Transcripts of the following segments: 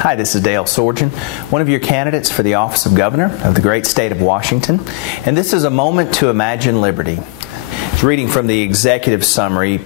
Hi, this is Dale Sorgen, one of your candidates for the office of Governor of the great state of Washington, and this is a moment to imagine liberty. It's reading from the executive summary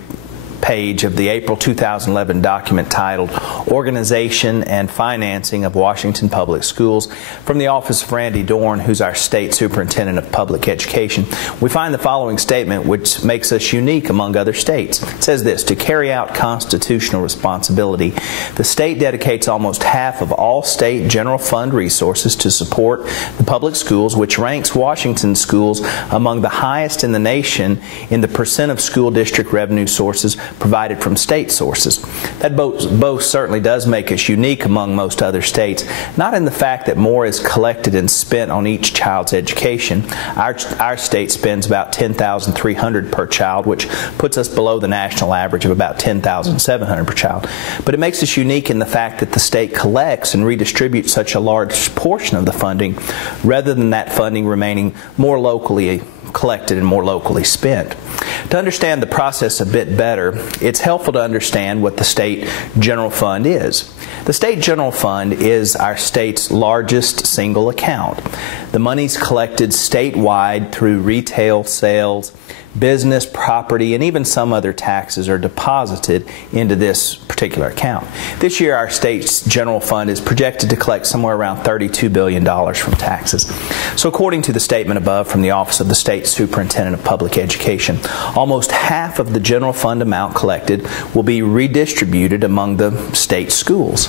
page of the April 2011 document titled Organization and Financing of Washington Public Schools from the office of Randy Dorn, who's our State Superintendent of Public Education. We find the following statement which makes us unique among other states. It says this: to carry out constitutional responsibility, the state dedicates almost half of all state general fund resources to support the public schools, which ranks Washington schools among the highest in the nation in the percent of school district revenue sources provided from state sources. That both certainly does make us unique among most other states, not in the fact that more is collected and spent on each child's education. Our state spends about $10,300 per child, which puts us below the national average of about $10,700 per child. But it makes us unique in the fact that the state collects and redistributes such a large portion of the funding, rather than that funding remaining more locally collected and more locally spent. To understand the process a bit better, it's helpful to understand what the state general fund is. The state general fund is our state's largest single account. The money's collected statewide through retail sales, business, property, and even some other taxes are deposited into this particular account. This year, our state's general fund is projected to collect somewhere around $32 billion from taxes. So according to the statement above from the Office of the State Superintendent of Public Education, almost half of the general fund amount collected will be redistributed among the state schools.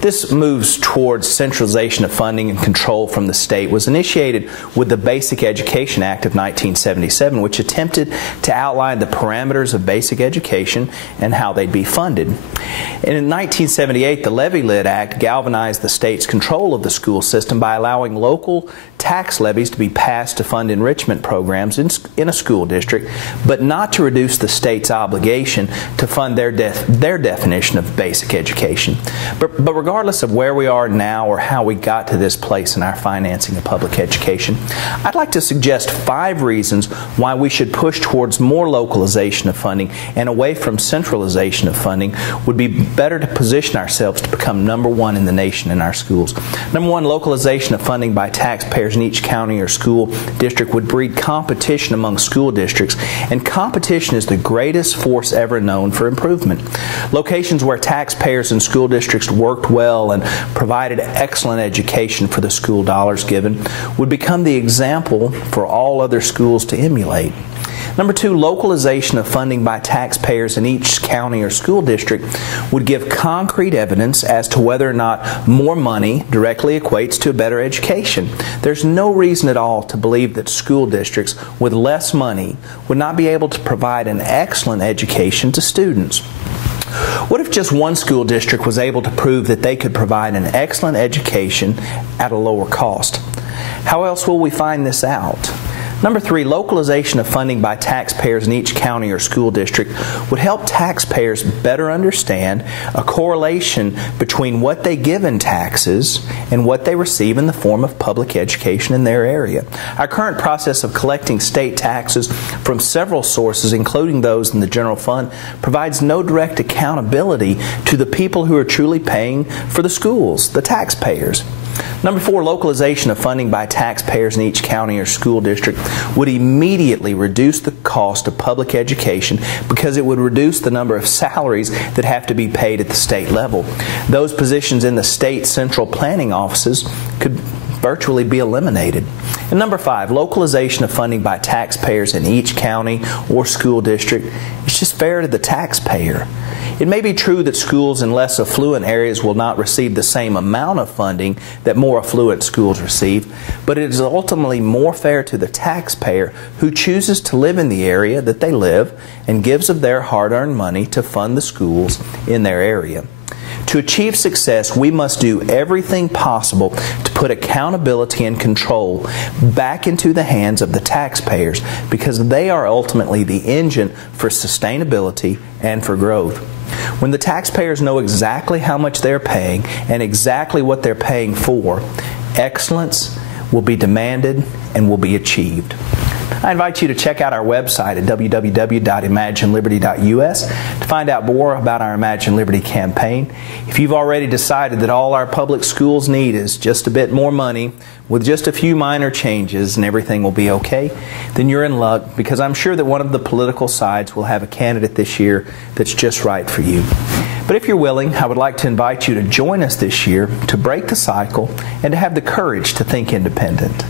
This moves towards centralization of funding and control from the state was initiated with the Basic Education Act of 1977, which attempted to outline the parameters of basic education and how they'd be funded. And in 1978, the Levy-Lid Act galvanized the state's control of the school system by allowing local tax levies to be passed to fund enrichment programs in a school district, but not to reduce the state's obligation to fund their definition of basic education. But regardless of where we are now or how we got to this place in our financing of public education, I'd like to suggest 5 reasons why we should push towards more localization of funding and away from centralization of funding would be better to position ourselves to become #1 in the nation in our schools. #1, localization of funding by taxpayers in each county or school district would breed competition among school districts, and competition is the greatest force ever known for improvement. Locations where taxpayers and school districts worked well and provided excellent education for the school dollars given would become the example for all other schools to emulate. #2, localization of funding by taxpayers in each county or school district would give concrete evidence as to whether or not more money directly equates to a better education. There's no reason at all to believe that school districts with less money would not be able to provide an excellent education to students. What if just one school district was able to prove that they could provide an excellent education at a lower cost? How else will we find this out? #3, localization of funding by taxpayers in each county or school district would help taxpayers better understand a correlation between what they give in taxes and what they receive in the form of public education in their area. Our current process of collecting state taxes from several sources, including those in the general fund, provides no direct accountability to the people who are truly paying for the schools, the taxpayers. #4, localization of funding by taxpayers in each county or school district would immediately reduce the cost of public education because it would reduce the number of salaries that have to be paid at the state level. Those positions in the state central planning offices could virtually be eliminated. And #5, localization of funding by taxpayers in each county or school district is just fair to the taxpayer. It may be true that schools in less affluent areas will not receive the same amount of funding that more affluent schools receive, but it is ultimately more fair to the taxpayer who chooses to live in the area that they live and gives of their hard-earned money to fund the schools in their area. To achieve success, we must do everything possible to put accountability and control back into the hands of the taxpayers because they are ultimately the engine for sustainability and for growth. When the taxpayers know exactly how much they're paying and exactly what they're paying for, excellence will be demanded and will be achieved. I invite you to check out our website at www.imagineliberty.us to find out more about our Imagine Liberty campaign. If you've already decided that all our public schools need is just a bit more money with just a few minor changes and everything will be okay, then you're in luck, because I'm sure that one of the political sides will have a candidate this year that's just right for you. But if you're willing, I would like to invite you to join us this year to break the cycle and to have the courage to think independent.